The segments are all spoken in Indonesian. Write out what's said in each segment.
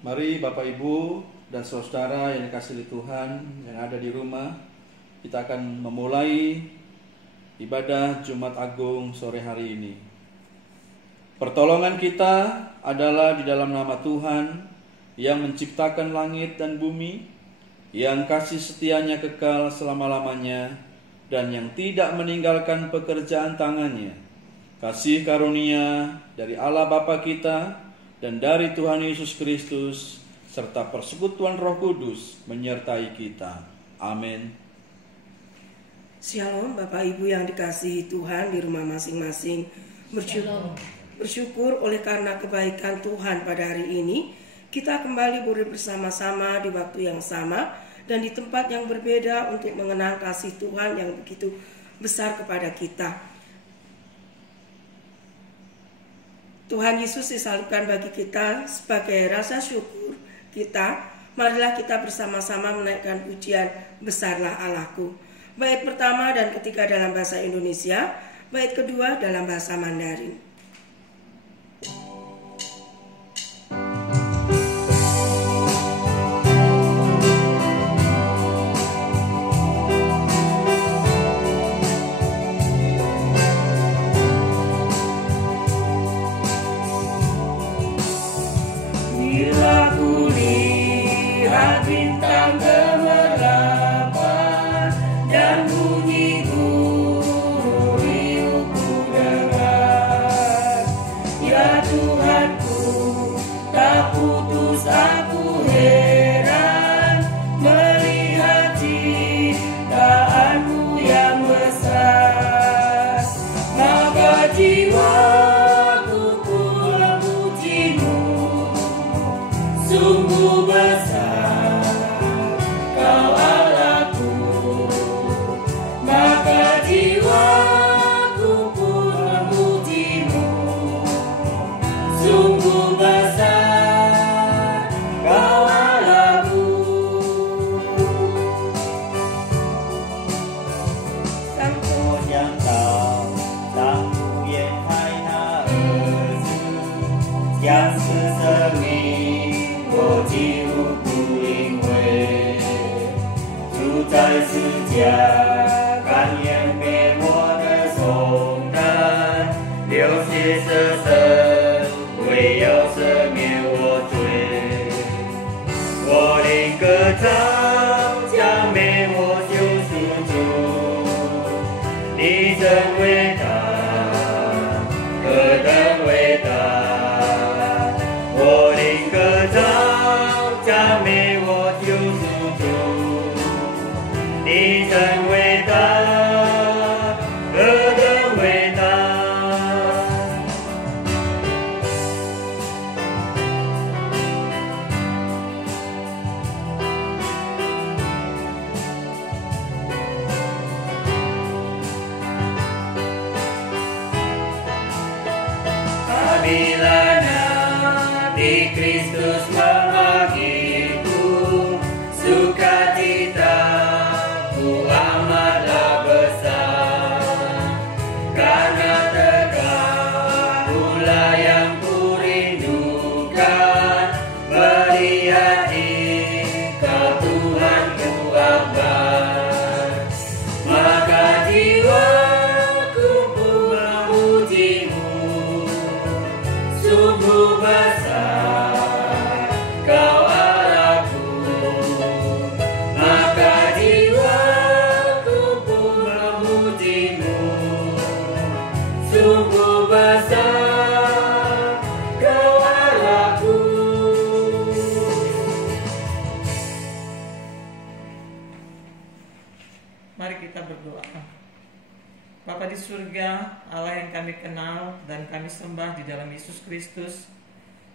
Mari Bapak Ibu dan saudara yang dikasihi Tuhan yang ada di rumah, kita akan memulai ibadah Jumat Agung sore hari ini. Pertolongan kita adalah di dalam nama Tuhan yang menciptakan langit dan bumi, yang kasih setianya kekal selama-lamanya, dan yang tidak meninggalkan pekerjaan tangannya. Kasih karunia dari Allah Bapa kita dan dari Tuhan Yesus Kristus serta persekutuan Roh Kudus menyertai kita. Amin. Shalom Bapak Ibu yang dikasihi Tuhan di rumah masing-masing. Bersyukur oleh karena kebaikan Tuhan pada hari ini, kita kembali boleh bersama-sama di waktu yang sama dan di tempat yang berbeda untuk mengenang kasih Tuhan yang begitu besar kepada kita. Tuhan Yesus disalibkan bagi kita sebagai rasa syukur kita. Marilah kita bersama-sama menaikkan pujian Besarlah Allahku. Bait pertama dan ketiga dalam bahasa Indonesia, bait kedua dalam bahasa Mandarin. Mari kita berdoa. Bapa di surga, Allah yang kami kenal dan kami sembah di dalam Yesus Kristus,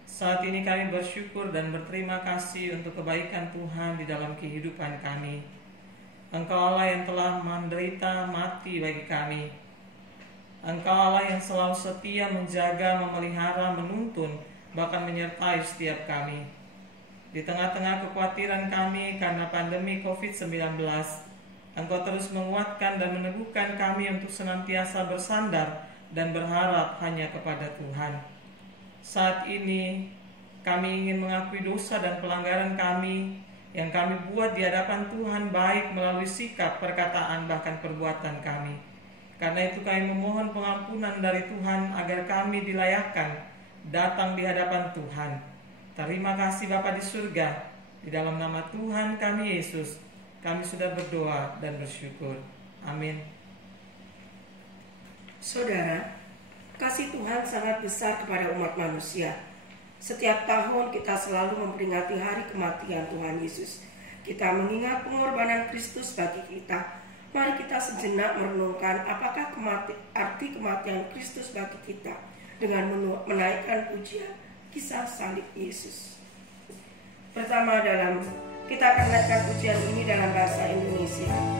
saat ini kami bersyukur dan berterima kasih untuk kebaikan Tuhan di dalam kehidupan kami. Engkau Allah yang telah menderita mati bagi kami. Engkau Allah yang selalu setia menjaga, memelihara, menuntun, bahkan menyertai setiap kami. Di tengah-tengah kekhawatiran kami karena pandemi COVID-19, Engkau terus menguatkan dan meneguhkan kami untuk senantiasa bersandar dan berharap hanya kepada Tuhan. Saat ini kami ingin mengakui dosa dan pelanggaran kami yang kami buat di hadapan Tuhan, baik melalui sikap, perkataan, bahkan perbuatan kami. Karena itu kami memohon pengampunan dari Tuhan agar kami dilayakkan datang di hadapan Tuhan. Terima kasih Bapa di surga. Di dalam nama Tuhan kami Yesus, kami sudah berdoa dan bersyukur. Amin. Saudara, kasih Tuhan sangat besar kepada umat manusia. Setiap tahun kita selalu memperingati hari kematian Tuhan Yesus. Kita mengingat pengorbanan Kristus bagi kita. Mari kita sejenak merenungkan apakah arti kematian Kristus bagi kita dengan menaikkan pujian kisah salib Yesus. Pertama, kita akan naikkan pujian ini dalam bahasa Indonesia.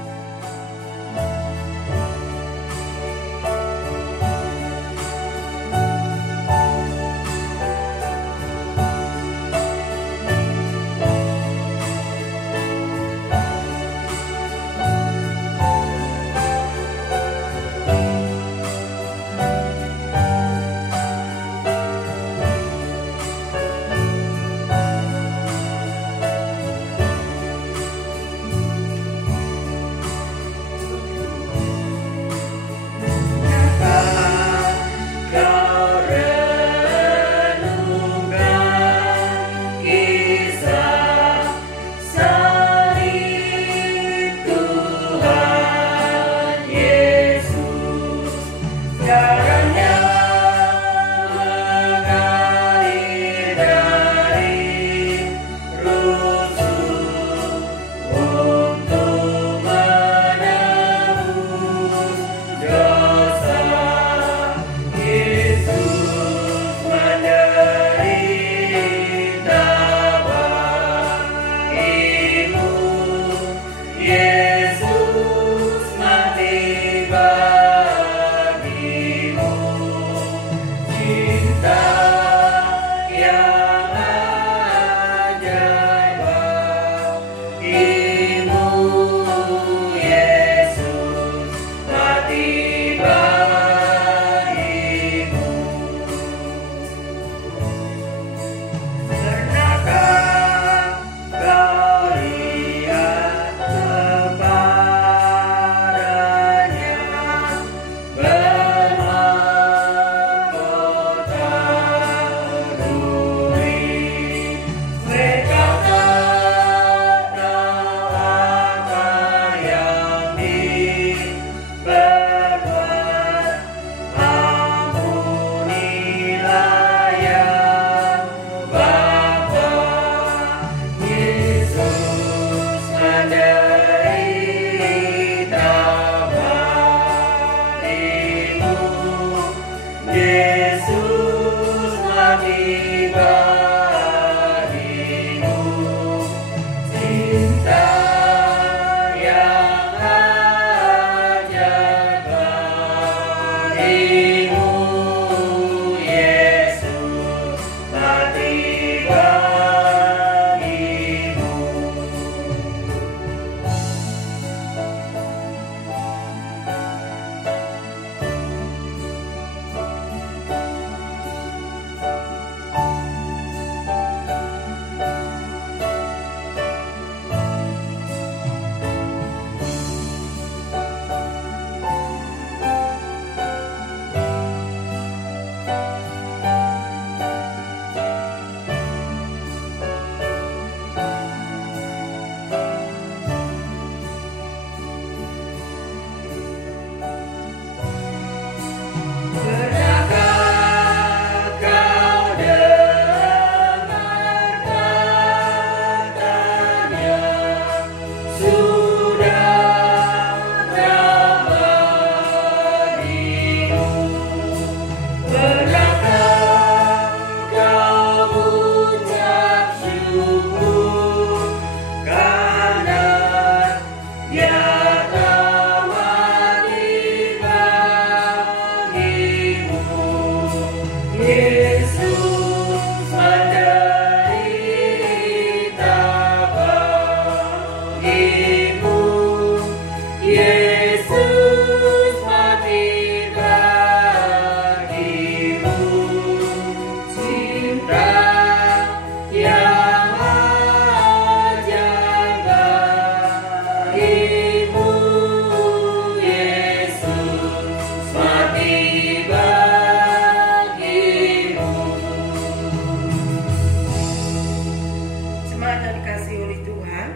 jemaat yang dikasihi oleh Tuhan,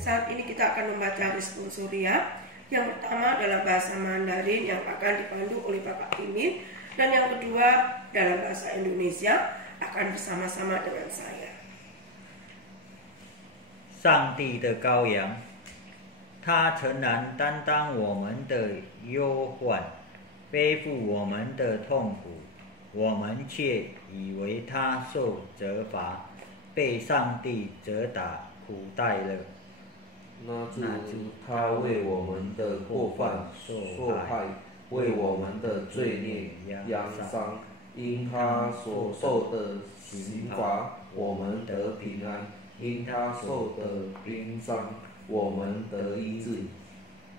saat ini kita akan membaca responsoria. Yang pertama adalah bahasa Mandarin yang akan dipandu oleh Bapak Imin, dan yang kedua dalam bahasa Indonesia akan bersama-sama dengan saya. 上帝的羔羊，他诚然担当我们的忧患，背负我们的痛苦，我们却以为他受责罚，被上帝责打苦待了。那主他为我们的过犯受害，为我们的罪孽压伤，因他所受的刑罚，我们得平安；因他受的鞭伤，我们得医治。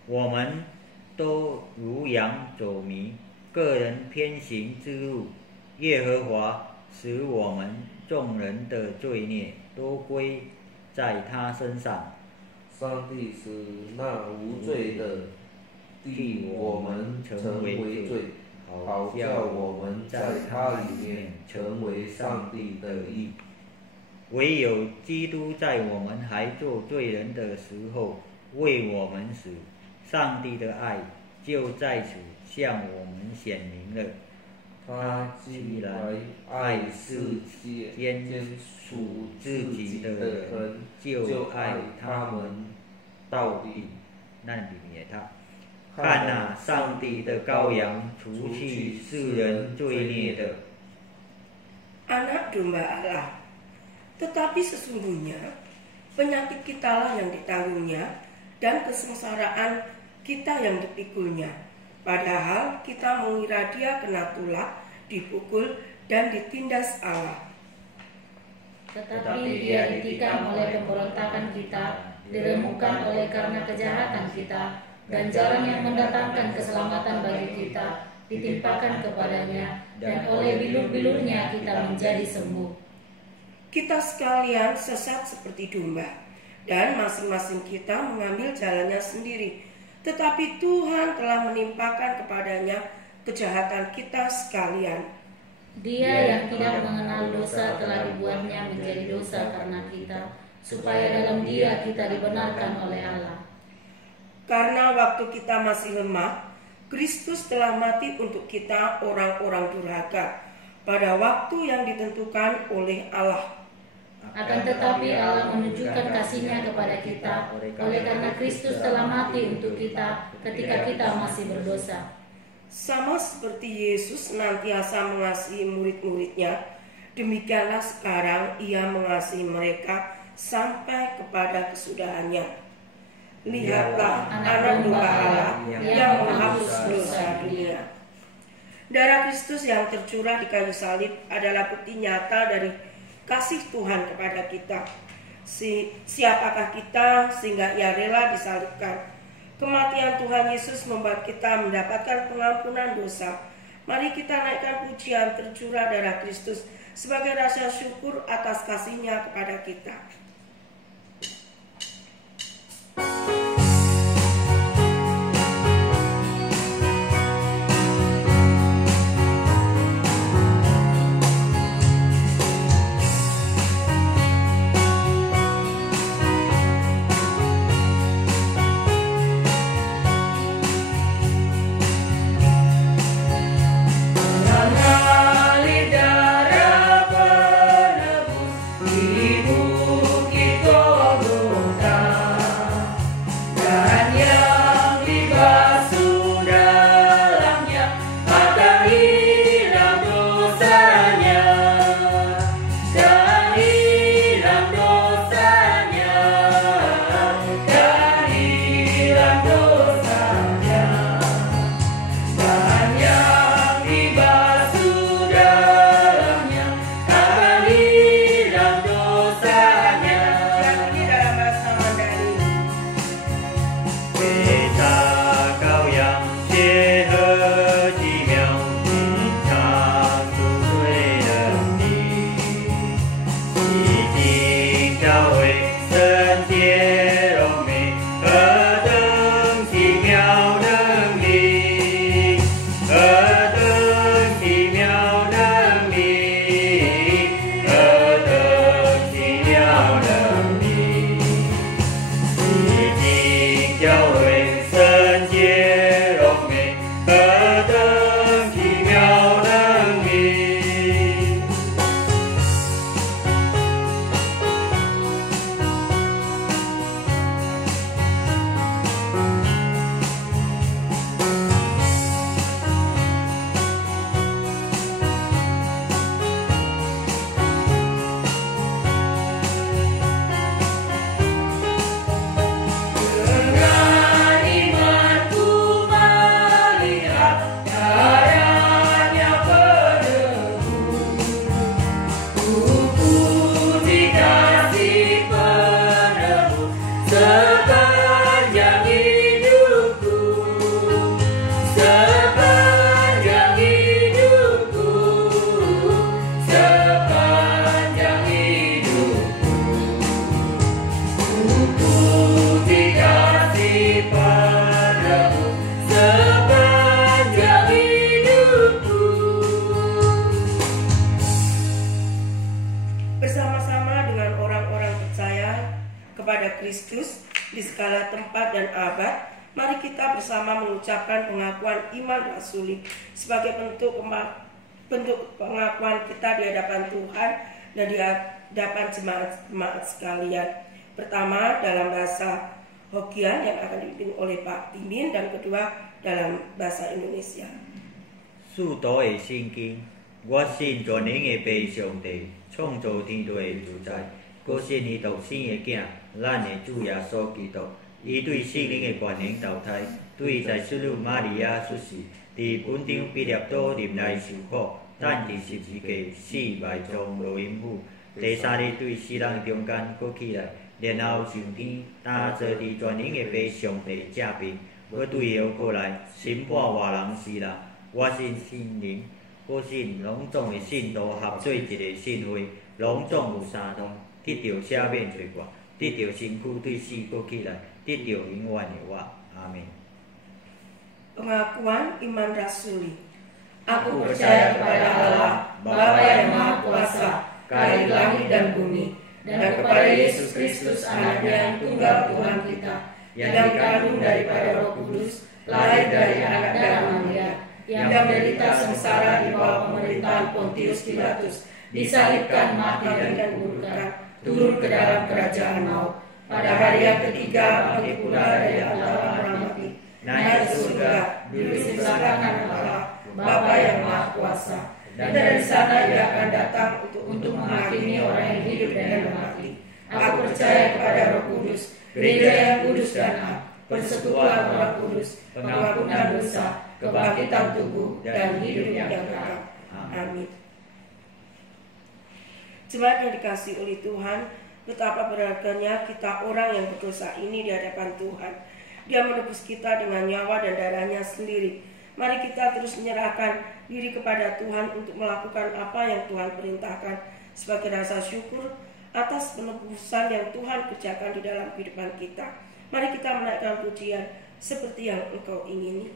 我们都如羊走迷，个人偏行之路，耶和华使我们众人的罪孽都归在他身上。上帝使那无罪的替我们成为罪，好叫我们在他里面成为上帝的义。唯有基督在我们还做罪人的时候为我们死，上帝的爱就在此向我们显明了。他既然爱世间属自己的人，就爱他们到底。那里面他看哪，上帝的羔羊，除去世人罪孽的 Anak domba Allah. Tetapi sesungguhnya penyakit kitalah yang ditanggungnya dan kesengsaraan kita yang dipikulnya. Padahal kita mengira dia kena tulak, dipukul, dan ditindas Allah. Tetapi dia ditikam oleh pemberontakan kita, diremukkan oleh karena kejahatan kita, dan jalan yang mendatangkan keselamatan bagi kita ditimpakan kepadanya, dan oleh bilur-bilurnya kita menjadi sembuh. Kita sekalian sesat seperti domba, dan masing-masing kita mengambil jalannya sendiri. Tetapi Tuhan telah menimpakan kepadanya kejahatan kita sekalian. Dia yang tidak mengenal dosa telah dibuatnya menjadi dosa karena kita, supaya dalam dia kita dibenarkan oleh Allah. Karena waktu kita masih lemah, Kristus telah mati untuk kita orang-orang durhaka pada waktu yang ditentukan oleh Allah. Akan tetapi Allah menunjukkan kasih-Nya kepada kita oleh karena Kristus telah mati untuk kita ketika kita masih berdosa. Sama seperti Yesus senantiasa mengasihi murid-muridnya, demikianlah sekarang Ia mengasihi mereka sampai kepada kesudahannya. Lihatlah anak domba Allah yang menghapus dosa dunia. Darah Kristus yang tercurah di kayu salib adalah bukti nyata dari kasih Tuhan kepada kita. Siapakah kita sehingga Ia rela disalibkan? Kematian Tuhan Yesus membuat kita mendapatkan pengampunan dosa. Mari kita naikkan pujian tercurah darah Kristus sebagai rasa syukur atas kasih-Nya kepada kita. Mengalir darah penebus, Ibu kepada Kristus di segala tempat dan abad, mari kita bersama mengucapkan pengakuan iman rasuli sebagai bentuk pengakuan kita di hadapan Tuhan dan di hadapan jemaat sekalian. Pertama dalam bahasa Hokkien yang akan dipimpin oleh Pak Timin, dan kedua dalam bahasa Indonesia. 属道的圣经，我信全能的父上帝，创造天地的主宰，我信伊独生的囝，咱的主耶稣基督。伊对圣灵的权能投胎，对在水女玛利亚出世，伫本场比列岛林内受苦，咱伫十字架死埋葬罗阴府。第三日对死人中间搁起来，然后上天搭坐伫全能的父上帝正边，要对后过来审判活人死人。我信圣灵，我信隆重的信徒合做一个信会，隆重有三通，得到赦免罪过，得到身躯对死搁起来，得到永远的活。阿门。 Pengakuan iman rasuli. Aku percaya kepada Allah, Bapa yang Maha Kuasa, Kali langit dan bumi, dan kepada Yesus Kristus Anaknya yang tunggal Tuhan kita, yang dikandung daripada Roh Kudus, lahir dari anak darah Maria, yang menderita sengsara di bawah pemerintahan Pontius Pilatus, disalibkan, mati dan dikuburkan, turun ke dalam kerajaan maut. Pada hari yang ketiga bangkit pula dari antara orang mati, naik ke surga, duduk di sebelah kanan Allah, Bapa yang Maha Kuasa. Dan dari sana Ia akan datang untuk menghakimi orang yang hidup dan yang mati. Aku percaya kepada Roh Kudus, gereja yang kudus dan am, persekutuan Roh Kudus, pengampunan dosa, kebangkitan tubuh, dan hidup yang kekal. Amin. Jemaat yang dikasihi oleh Tuhan, betapa berharganya kita orang yang berdosa ini di hadapan Tuhan. Dia menebus kita dengan nyawa dan darahnya sendiri. Mari kita terus menyerahkan diri kepada Tuhan untuk melakukan apa yang Tuhan perintahkan sebagai rasa syukur atas penebusan yang Tuhan kerjakan di dalam kehidupan kita. Mari kita menaikkan pujian seperti yang Engkau ingini.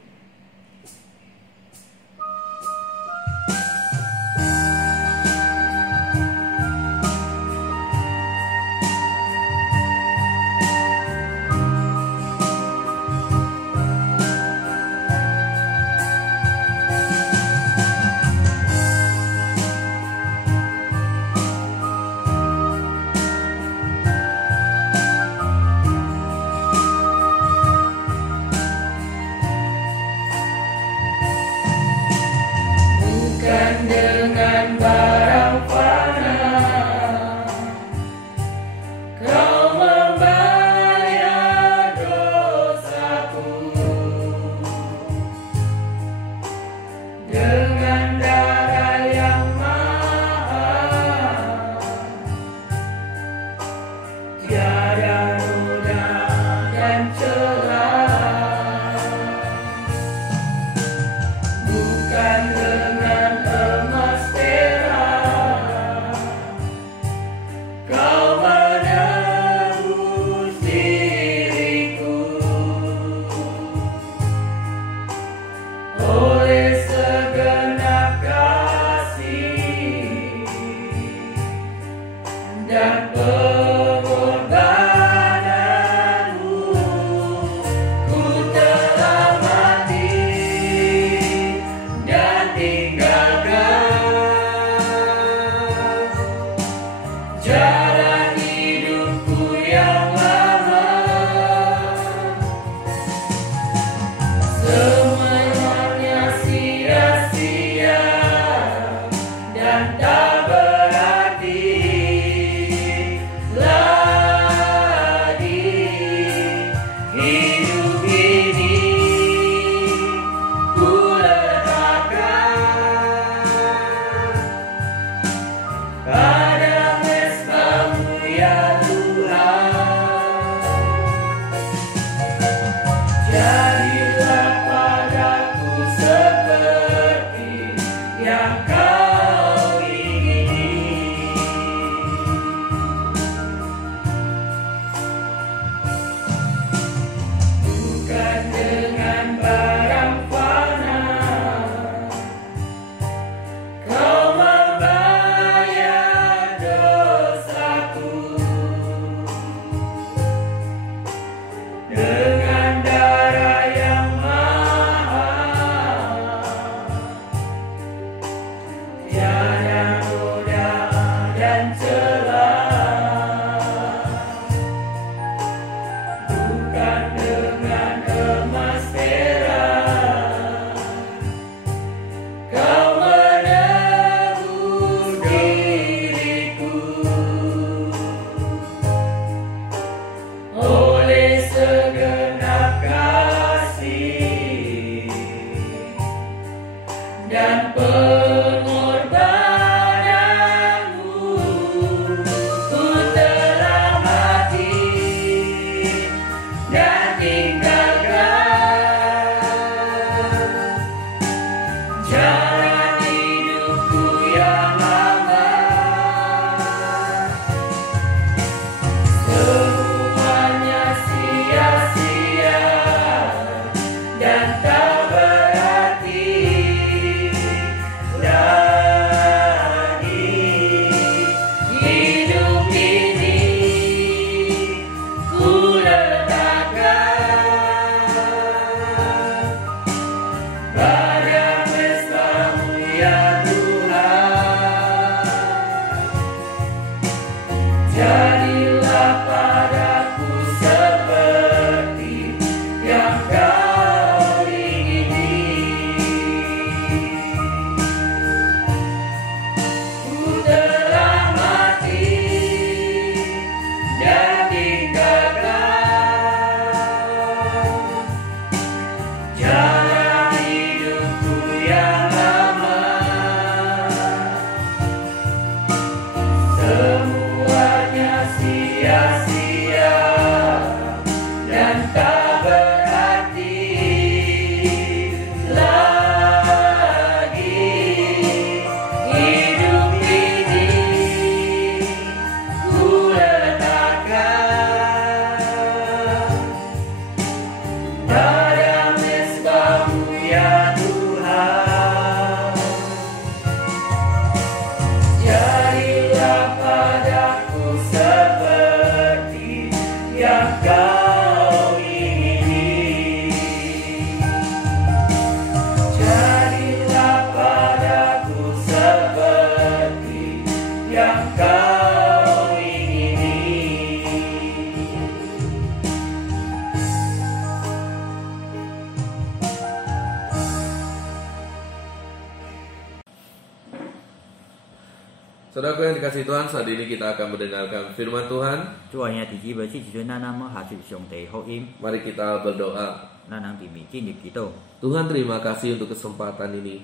Saudaraku yang dikasihi Tuhan, saat ini kita akan mendengarkan firman Tuhan. 主啊，兄弟姊妹，此時陣咱們學習上帝福音， Mari kita berdoa. 咱能避免進入祈禱。 Tuhan, terima kasih untuk kesempatan ini.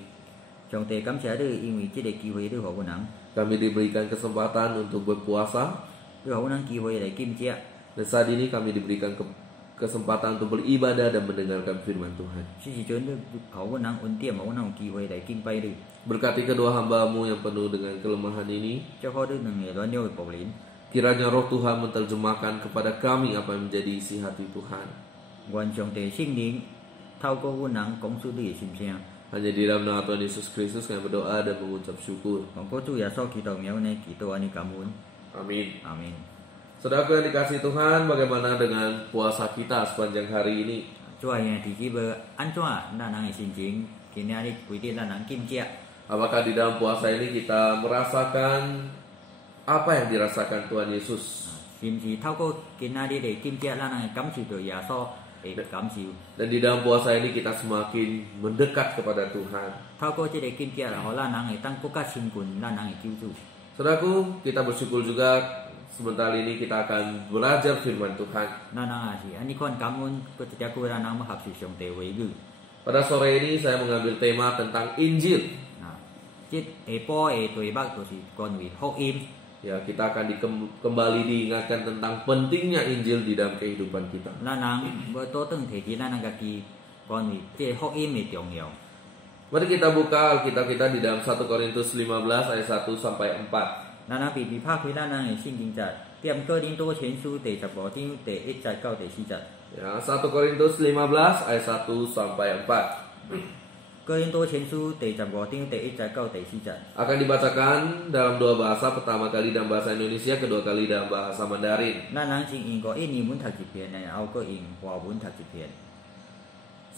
上帝感謝你，因為這個機會你予我人， Kami diberikan kesempatan untuk berpuasa. 你予我人機會來檢測。 Dan saat ini kami diberikan kesempatan untuk beribadah dan mendengarkan firman Tuhan. 此時陣你予我人恩典，予我人有機會來敬拜你。 Berkati kedua hamba-Mu yang penuh dengan kelemahan ini. 祝福你兩個軟弱嘅僕人， Kiranya roh Tuhan menerjemahkan kepada kami apa yang menjadi isi hati Tuhan. 願上帝聖靈透過我人講出你嘅心聲。 Hanya di dalam nama Tuhan Yesus Kristus kami berdoa dan mengucap syukur. 奉靠主耶穌基督名呢，祈禱安尼感恩， Amin. 阿門。 Saudaraku yang dikasihi Tuhan, bagaimana dengan puasa kita sepanjang hari ini? 主啊，兄弟姊妹，安怎咱人嘅心情？今日你為着咱人檢測。 Apakah di dalam puasa ini kita merasakan apa yang dirasakan Tuhan Yesus? 是毋是透過今仔日嘅檢測，咱能感受到耶穌嘅感受？ Dan di dalam puasa ini kita semakin mendekat kepada Tuhan. 透過這個檢測，讓咱人會當更加親近咱人嘅救主。 Saudaraku, kita bersyukur juga sebentar ini kita akan belajar firman Tuhan. 咱人也是安尼款感恩，佫一條句咱人要學習上帝話語。 Pada sore ini saya mengambil tema tentang Injil. 即下晡嘅題目就是關於福音。 Ya, kita akan kembali diingatkan tentang pentingnya Injil di dalam kehidupan kita. 咱人要倒轉提起咱人家己關於即福音嘅重要。 Mari kita buka Alkitab kita di dalam 1 Korintus 15 ayat 1 sampai 4. 咱人必拍開咱人嘅聖經節，點哥林多前書第15章第1節到第4節。 Ya, 1 Korintus 15 ayat 1 sampai 4. 哥林多前書第15章第1節到第4節。 Akan dibacakan dalam dua bahasa, pertama kali dalam bahasa Indonesia, kedua kali dalam bahasa Mandarin. 咱人先用個印尼文讀一遍，然後個用華文讀一遍。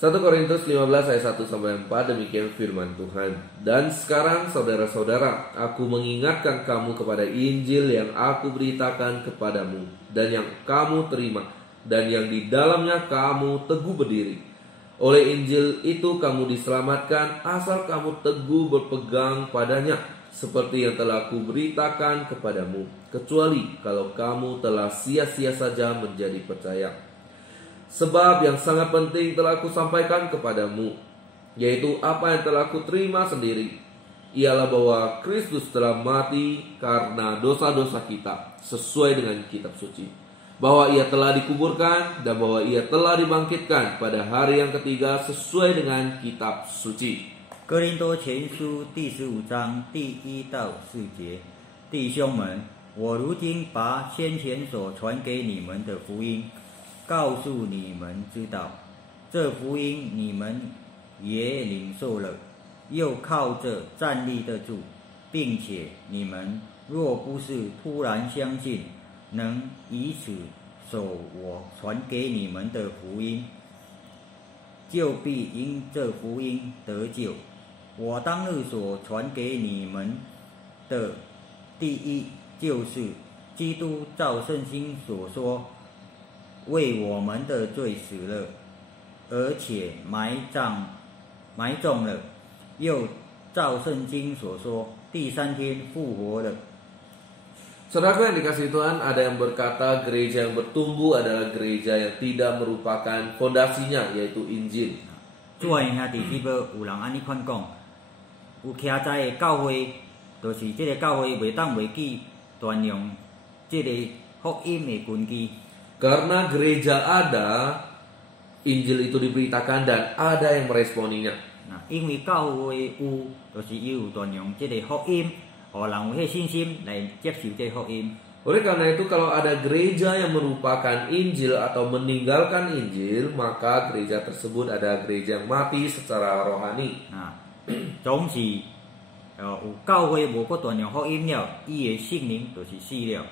1 Korintus 15 ayat 1 sampai 4, demikian firman Tuhan. Dan sekarang saudara-saudara, aku mengingatkan kamu kepada Injil yang aku beritakan kepadamu dan yang kamu terima dan yang di dalamnya kamu teguh berdiri. Oleh Injil itu kamu diselamatkan asal kamu teguh berpegang padanya seperti yang telah aku beritakan kepadamu, kecuali kalau kamu telah sia-sia saja menjadi percaya. Sebab yang sangat penting telah aku sampaikan kepadamu, yaitu apa yang telah aku terima sendiri, ialah bahwa Kristus telah mati karena dosa-dosa kita sesuai dengan kitab suci, bahwa ia telah dikuburkan dan bahwa ia telah dibangkitkan pada hari yang ketiga sesuai dengan kitab suci. 哥林多前書第15章第1到4節，弟兄們，我如今把先前所傳給你們的福音告訴你們知道，這福音你們也領受了，又靠着站立得住，並且你們若不是突然相信，能以此守我傳給你們的福音，就必因這福音得救。我當日所傳給你們的第一，就是基督照聖經所說，為我們的罪死了，而且埋葬了，又照聖經所說，第三天復活了。 Saudaraku yang dikasihi Tuhan, ada yang berkata gereja yang bertumbuh adalah gereja yang tidak merupakan fondasinya, yaitu Injil. 主啊，兄弟姊妹，有人安尼款講，有徛在的教會，就是這個教會袂當袂記傳揚這個福音的根基。 Karena gereja ada, Injil itu diberitakan dan ada yang meresponinya. 因為教會有，就是伊有傳揚這個福音，互人有迄信心來接受這個福音。 Oleh karena itu kalau ada gereja yang merupakan Injil atau meninggalkan Injil, maka gereja tersebut ada gereja yang mati secara rohani. 總是有教會無個傳揚福音了，伊的聖靈就是死了。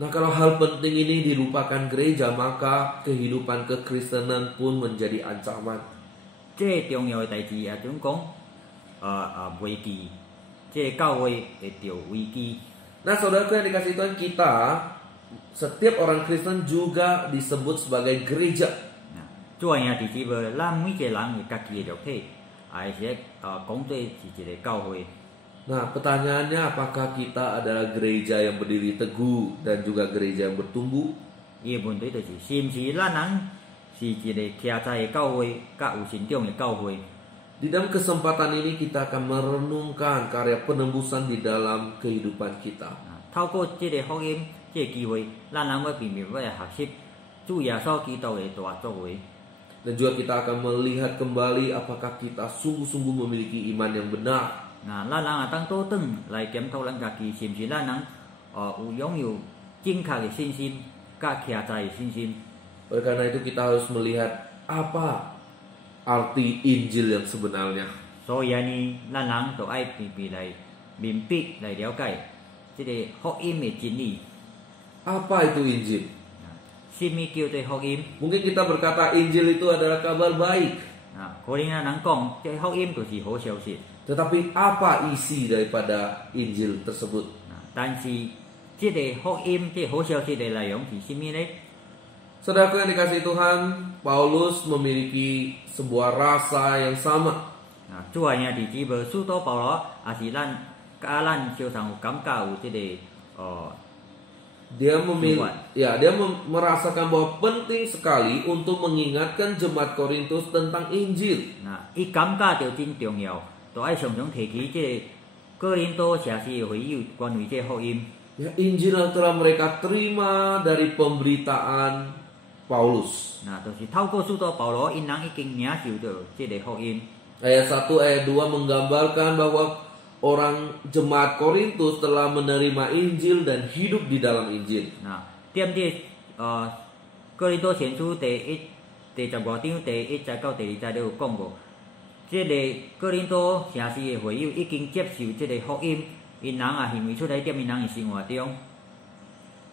Nah, kalau hal penting ini dilupakan gereja, maka kehidupan kekristenan pun menjadi ancaman. 這個重要的代志也總講，危機，這個教會會著危機。 Nah, saudaraku yang dikasihi Tuhan, kita setiap orang Kristen juga disebut sebagai gereja. 主啊，兄弟姊妹，咱每一個人有家己的肉體，也是講做是一個教會。Nah, pertanyaannya apakah kita adalah gereja yang berdiri teguh dan juga gereja yang bertumbuh? 伊个问题就是是毋是咱人是一个徛在的教会，甲有成长的教会。 Di dalam kesempatan ini kita akan merenungkan karya penembusan di dalam kehidupan kita. 透过这个福音，这个机会，咱人要并要来学习主耶稣基督的大作为。 Dan juga kita akan melihat kembali apakah kita sungguh-sungguh memiliki iman yang benar. 咱人也当倒转来检讨咱家己，是毋是咱人有拥有正确的信心，甲徛在的信心。 Oleh karena itu kita harus melihat apa arti Injil yang sebenarnya. 所以安尼，咱人就爱必来明白来了解这个福音的真理。 Apa itu Injil? 什么叫做福音？ Mungkin kita berkata Injil itu adalah kabar baik. 可能咱人讲，这福音就是好消息。 Tetapi apa isi daripada Injil tersebut? 但是这个福音，这好消息的内容是什么呢？ Saudaraku yang dikasihi Tuhan, Paulus memiliki sebuah rasa yang sama. 主要兄弟姊妹，使徒保罗也是咱相常有感觉有这个Dia merasakan bahwa penting sekali untuk mengingatkan jemaat Korintus tentang Injil. 伊感觉到真重要，就爱常常提起这个哥林多社区的会友关于这福音。 Ya, Injil yang telah mereka terima dari pemberitaan Paulus. 就是透过使徒保罗，因人已经领受到这个福音。 Ayat 1, ayat 2 menggambarkan bahwa orang jemaat Korintus telah menerima Injil dan hidup di dalam Injil. 点这哥林多前书第15章第1节到第2节都有讲过，这个哥林多城市的会友已经接受这个福音，因人也行为出来点因人的生活中。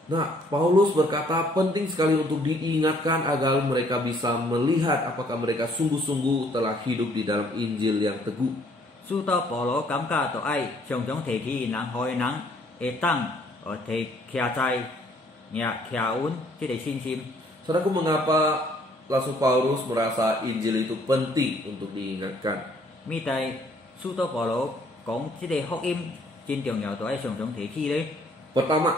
Nah, Paulus berkata penting sekali untuk diingatkan agar mereka bisa melihat apakah mereka sungguh-sungguh telah hidup di dalam Injil yang teguh. 使徒保罗感觉就爱常常提起因人，互因人会当提徛在徛稳这个信心。 Saudaraku, mengapa Rasul Paulus merasa Injil itu penting untuk diingatkan? 咪在使徒保罗讲这个福音真重要，就爱常常提起咧。 Pertama,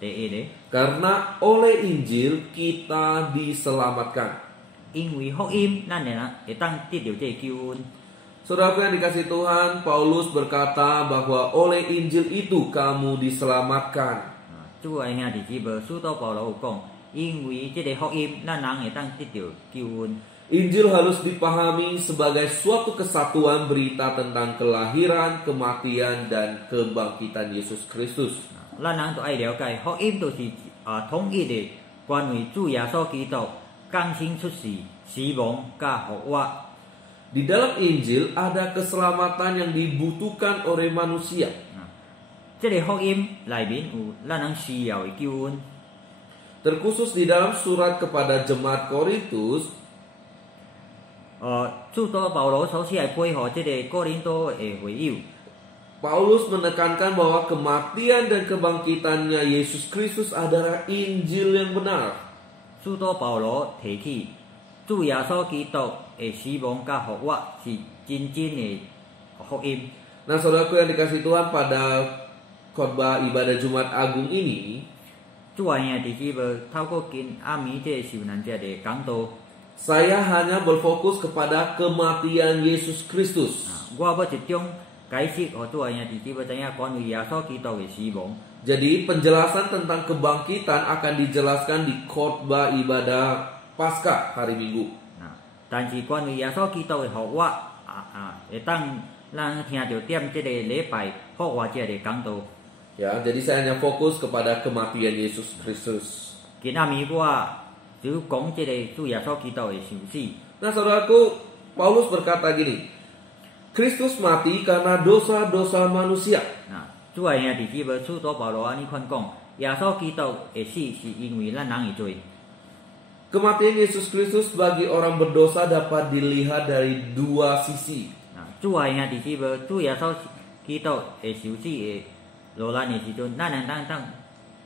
第一咧， karena oleh Injil kita diselamatkan. 因为福音，咱人会当得到这个救恩。 Saudaraku yang dikasihi Tuhan, Paulus berkata bahwa oleh Injil itu kamu diselamatkan. 主爱兄弟姊妹，使徒保罗有讲，因为这个福音，咱人会当得到救恩。 Injil harus dipahami sebagai suatu kesatuan berita tentang kelahiran, kematian, dan kebangkitan Yesus Kristus. 咱人都爱了解，福音就是统一的关于主耶稣基督降生出世、死亡甲复活。 Di dalam Injil ada keselamatan yang dibutuhkan oleh manusia. 这个福音内面有咱人需要的救恩。 Terkhusus di dalam surat kepada jemaat Korintus, 使徒保罗所写的配合这个哥林多的会友。 Paulus menekankan bahwa kematian dan kebangkitannya Yesus Kristus adalah Injil yang benar. 使徒保罗提起主耶稣基督的死亡甲复活是真正的福音。 Nah, saudaraku yang dikasihi Tuhan, pada khotbah ibadah Jumat Agung ini, 主啊兄弟姊妹，透过今暗暝这受难者的讲道， saya hanya berfokus kepada kematian Yesus Kristus. 我要集中解释，互主啊兄弟姊妹知影关于耶稣基督的死亡。 Jadi penjelasan tentang kebangkitan akan dijelaskan di khotbah ibadah Paskah hari Minggu. 但是关于耶稣基督的复活，会当咱听到点这个礼拜复活节的讲道。 Ya, jadi saya hanya fokus kepada kematian Yesus Kristus. 今暗暝我就讲这个主耶稣基督的受死。 Nah, saudaraku, Paulus berkata gini, Kristus mati karena dosa-dosa manusia. 主啊兄弟姊妹，使徒保罗安尼款讲，耶稣基督的死是因为咱人的罪。 Kematian Yesus Kristus bagi orang berdosa dapat dilihat dari dua sisi. 主啊兄弟姊妹，主耶稣基督的受死的落难的时阵，咱能当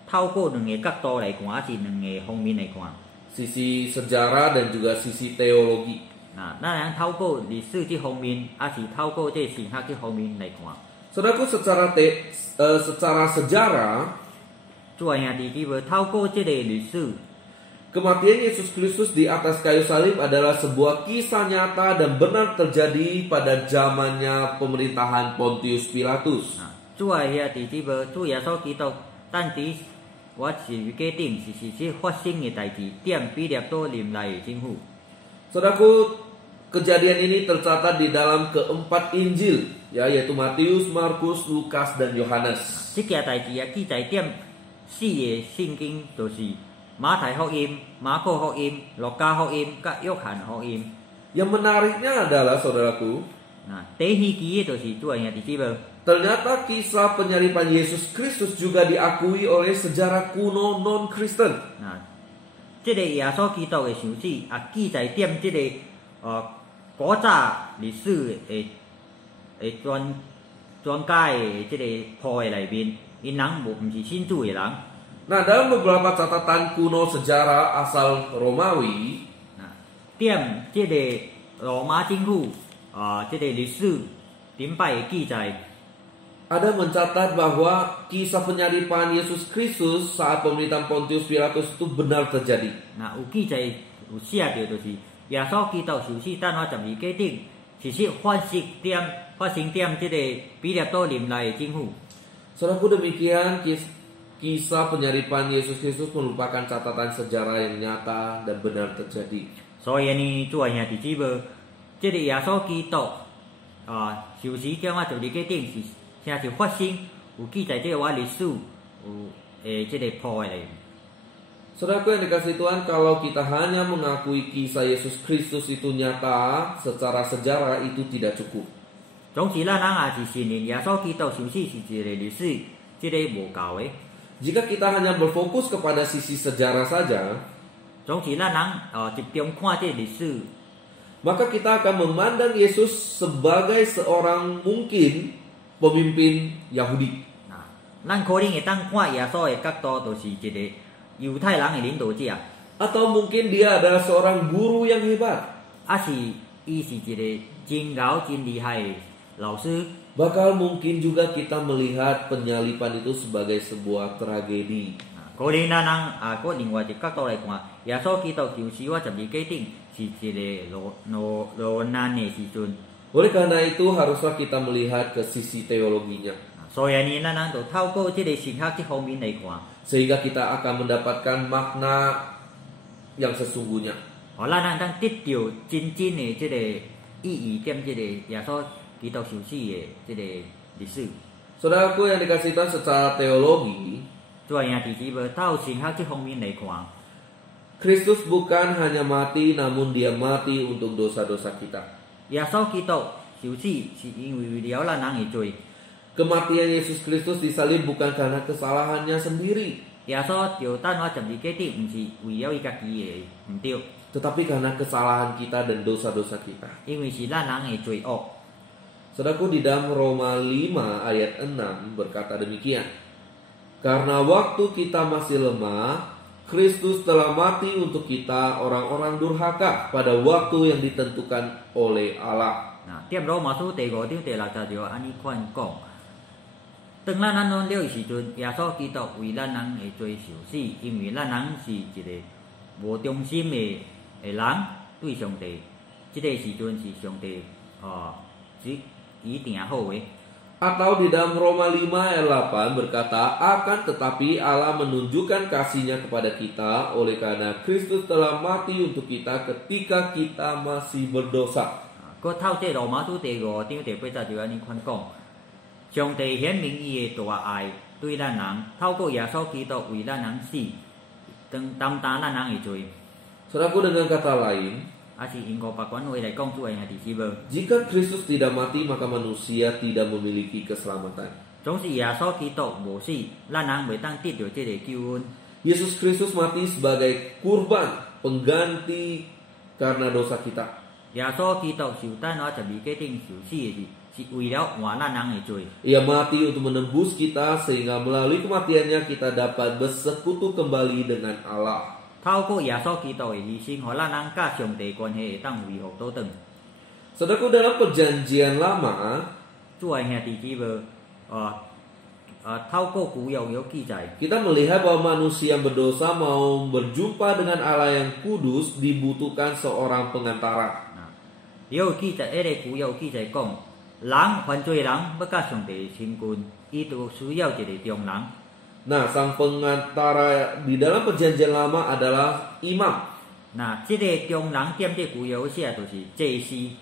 透过两个角度来看，还是两个方面来看。 Sisi sejarah dan juga sisi teologi. 咱能透过历史这方面，还是透过这神学这方面来看。Saudaraku, secara sejarah, 主啊兄弟姊妹，透过这个历史， kematian Yesus Kristus di atas kayu salib adalah sebuah kisah nyata dan benar terjadi pada zamannya pemerintahan Pontius Pilatus. 主啊兄弟姊妹，主耶稣基督，但伫我是假定是实际发生的代志，点比列多林内的政府。 Saudaraku, kejadian ini tercatat di dalam keempat Injil, yaitu Matius, Markus, Lukas, dan Yohanes. 这件代志也记载点四个圣经，就是马太福音、马可福音、路加福音、甲约翰福音。 Yang menariknya adalah, saudaraku, 第一期的就是主啊兄弟姊妹， ternyata kisah penyaliban Yesus Kristus juga diakui oleh sejarah kuno non-Kristen. 这个耶稣基督的受死也记载点这个古早历史的专家的这个铺的内面，因人无唔是信主的人。 Nah, dalam beberapa catatan kuno sejarah asal Romawi, 点这个罗马政府这个历史顶摆的记载， ada mencatat bahwa kisah penyaliban Yesus Kristus saat pemerintahan Pontius Pilatus itu benar terjadi. 有记载有写着，就是耶稣基督受死等我12假顶，实际发生点这个比列多林内的政府。 Saudaraku, demikian kisah penyaliban Yesus Kristus merupakan catatan sejarah yang nyata dan benar terjadi. 所以呢，主啊兄弟姊妹，这个耶稣基督受死点我12假顶是啥是发生，有记载这个历史有这个铺的内面。 Saudaraku yang dikasihi Tuhan, kalau kita hanya mengakui kisah Yesus Kristus itu nyata secara sejarah, itu tidak cukup. 总是咱人也是承认耶稣基督受死是一个历史，这个无够的。 Jika kita hanya berfokus kepada sisi sejarah saja, 总是咱人集中看这历史， maka kita akan memandang Yesus sebagai seorang mungkin pemimpin Yahudi. 咱可能会当看耶稣的角度，就是一个犹太人的领导者， Atau mungkin dia adalah seorang guru yang hebat. 是伊是一个真牛真厉害的老师。 Bakal mungkin juga kita melihat penyaliban itu sebagai sebuah tragedi. 可能咱人搁另外一个角度来看，耶稣基督受死我12假顶是一个落难的时阵。 Oleh karena itu haruslah kita melihat ke sisi teologinya. 所以呢，咱人就透过这个神学这方面来看， Sehingga kita akan mendapatkan makna yang sesungguhnya. 咱人当得到真正的这个意义，点这个耶稣基督受死的这个历史。 Saudaraku yang dikasihi Tuhan, secara teologi, 主啊兄弟姊妹，透神学这方面来看， Kristus bukan hanya mati, namun dia mati untuk dosa-dosa kita. 耶稣基督受死是因为为了咱人的罪。 Kematian Yesus Kristus disalib bukan karena kesalahannya sendiri, 耶稣就等我12假顶，唔是为了伊家己的唔对， tetapi karena kesalahan kita dan dosa-dosa kita. 因为是咱人的罪恶。 Saudaraku, di dalam Roma 5 ayat 6 berkata demikian. Karena waktu kita masih lemah, Kristus telah mati untuk kita orang-orang durhaka pada waktu yang ditentukan oleh Allah. 点罗马书第5章第6节就安尼款讲。当咱安软了的时阵，耶稣基督为咱人的罪受死，因为咱人是一个无忠心的人对上帝，这个时阵是上帝已定好的。 Atau di dalam Roma 5 ayat 8 berkata, akan tetapi Allah menunjukkan kasih-Nya kepada kita oleh karena Kristus telah mati untuk kita ketika kita masih berdosa. 佮透这罗马书第5章第8节就安尼款讲，上帝显明伊的大爱对咱人，透过耶稣基督为咱人死，担当咱人的罪。 Saudaraku, dengan kata lain, 是用个别款话来讲，主的兄弟姊妹， jika Kristus tidak mati, maka manusia tidak memiliki keselamatan. 总是耶稣基督无死，咱人袂当得到这个救恩。 Yesus Kristus mati sebagai kurban pengganti karena dosa kita. 耶稣基督受等我12假顶受死的是为了换咱人的罪。 Ia mati untuk menembus kita sehingga melalui kematiannya kita dapat bersekutu kembali dengan Allah. 透过耶稣基督的牺牲，互咱人甲上帝关系会当恢复倒转。 Saudaraku, dalam perjanjian lama, 主的兄弟姊妹，透过古有记载， Kita melihat bahwa manusia yang berdosa mau berjumpa dengan Allah yang kudus dibutuhkan seorang pengantara. 也有记载，个古有记载讲，人犯罪人要甲上帝亲近，伊就需要一个中人。 Nah, sang pengantara di dalam perjanjian lama adalah imam. 那这个中人点这古有写就是祭司。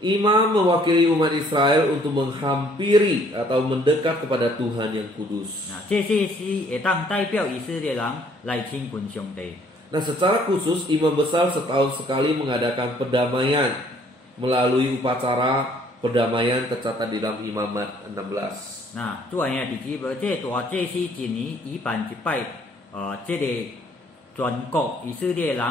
Imam mewakili umat Israel untuk menghampiri atau mendekat kepada Tuhan yang kudus. 那这祭司会当代表以色列人来亲近上帝。 Nah, secara khusus imam besar setahun sekali mengadakan perdamaian melalui upacara perdamaian tercatat di dalam Imamat 16. 那主要弟兄们，这大祭司一年伊办一摆，这个全国以色列人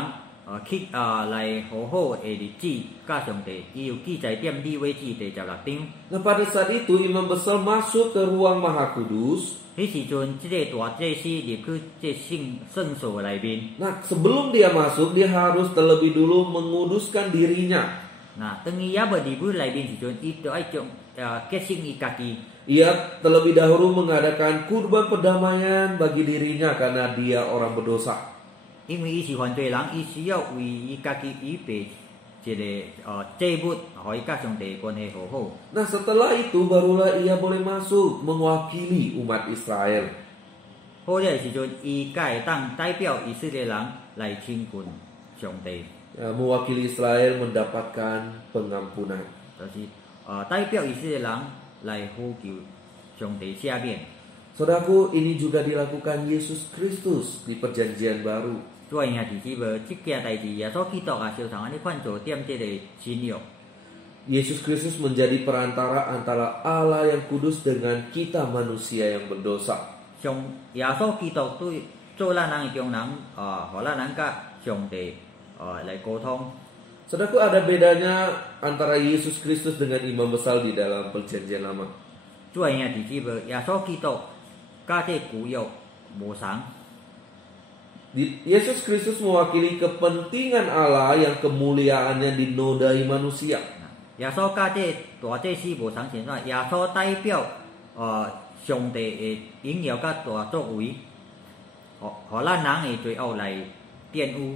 去来和好的日子，甲上帝，伊有记载点利未记第16章。 Nah, pada saat itu imam besar masuk ke ruang Maha Kudus. 迄时阵，这个大祭司入去这圣所内面。 Nah, sebelum dia masuk, dia harus terlebih dulu menguduskan dirinya. 那当伊也无入去内面时阵，伊就爱将洁净伊家己。 Ia terlebih dahulu mengadakan kurban perdamaian bagi dirinya karena dia orang berdosa. 因为伊是犯罪人，伊需要为伊家己预备一个祭物，互伊甲上帝关系和好。 Nah, setelah itu barulah ia boleh masuk mewakili umat Israel. 好个时阵，伊才会当代表以色列人来亲近上帝， Mewakili Israel mendapatkan pengampunan. 就是代表以色列人来呼求上帝赦免。 Saudaraku, ini juga dilakukan Yesus Kristus di perjanjian baru. 主要兄弟姊妹，即件代志耶稣基督也常常安尼犯做点即个新约。 Yesus Kristus menjadi perantara antara Allah yang kudus dengan kita manusia yang berdosa. 上耶稣基督对做咱人的中人，互咱人甲上帝来沟通。 Saudaraku, ada bedanya antara Yesus Kristus dengan imam besar di dalam perjanjian lama. 主要兄弟姊妹，耶稣基督甲这旧约无同。 Yesus Kristus mewakili kepentingan Allah yang kemuliaannya dinodai manusia. 耶稣甲这大祭司无同是啥？耶稣代表上帝的荣耀甲大作为，互咱人的罪恶来玷污。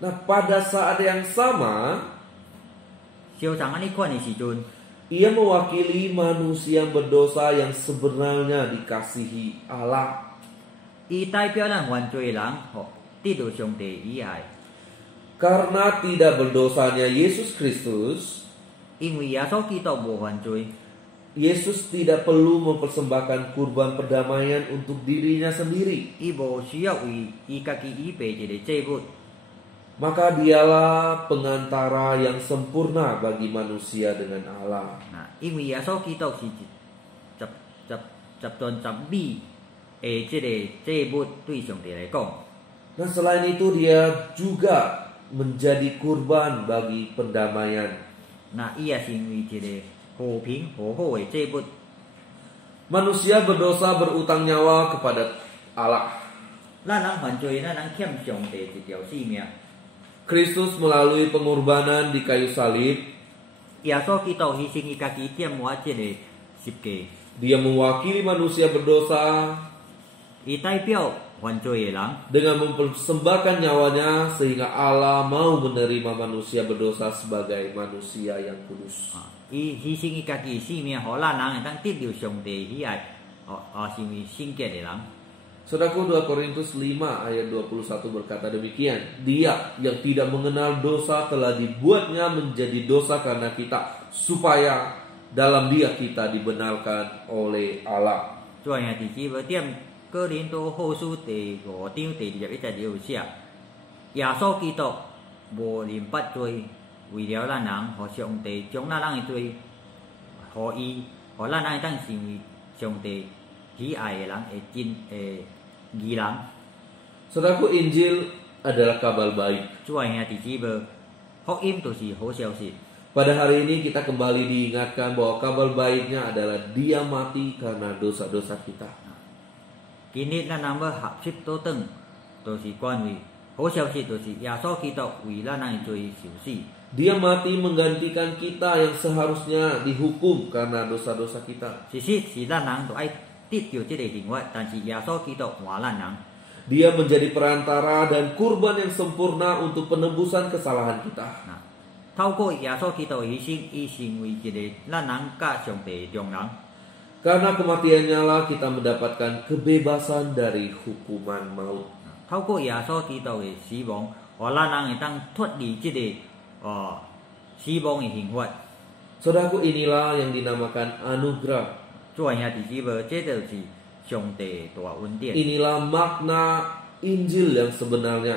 Nah, pada saat yang sama, 常常安尼款的时阵， ia mewakili manusia yang berdosa yang sebenarnya dikasihi Allah. 伊代表咱犯罪人，得到上帝喜爱。 Karena tidak berdosanya Yesus Kristus, 因为耶稣基督无犯罪， Yesus tidak perlu mempersembahkan kurban perdamaian untuk dirinya sendiri. 伊无需要为伊家己预备一个祭物。 Maka dialah pengantara yang sempurna bagi manusia dengan Allah. 因为耶稣基督是十全十美的这个祭物，对上帝来讲。 Nah, selain itu dia juga menjadi kurban bagi pendamaian. 那伊也是为一个和平和好的祭物。 Manusia berdosa berutang nyawa kepada Allah. 咱人犯罪，咱人欠上帝一条性命。 Kristus melalui pengorbanan di kayu salib, 耶稣基督牺牲伊家己，点我这个十架。 dia mewakili manusia berdosa 伊代表犯罪的人， dengan mempersembahkan nyawanya sehingga Allah mau menerima manusia berdosa sebagai manusia yang kudus. 伊牺牲伊家己性命，互咱人会当得到上帝喜爱，成为圣洁的人。 Saudaraku, 2 Korintus 5 ayat 21 berkata demikian. Dia yang tidak mengenal dosa telah dibuatnya menjadi dosa karena kita, supaya dalam dia kita dibenarkan oleh Allah. 主要兄弟姊妹，点哥林多后书第5章第21节有写：耶稣基督无认捌罪，为了咱人，互上帝将咱人的罪，互咱人会当成为上帝喜爱的人的义人。 Saudaraku, Injil adalah kabar baik. 主要兄弟姊妹，福音就是好消息。 Pada hari ini kita kembali diingatkan bahwa kabar baiknya adalah dia mati karena dosa-dosa kita. 今日咱人要学习倒转，就是关于好消息就是耶稣基督为咱人的罪受死。 Dia mati menggantikan kita yang seharusnya dihukum karena dosa-dosa kita. 其实是咱人都爱得到这个刑罚，但是耶稣基督换咱人。 Dia menjadi perantara dan kurban yang sempurna untuk penebusan kesalahan kita. 透过耶稣基督的牺牲，伊成为一个咱人甲上帝的中人。 Karena kematiannya lah kita mendapatkan kebebasan dari hukuman maut. 透过耶稣基督的死亡，互咱人会当脱离这个死亡的刑罚。 Saudaraku, inilah yang dinamakan anugerah. 做兄弟姊妹，这就是上帝的大恩典。 Inilah makna Injil yang sebenarnya.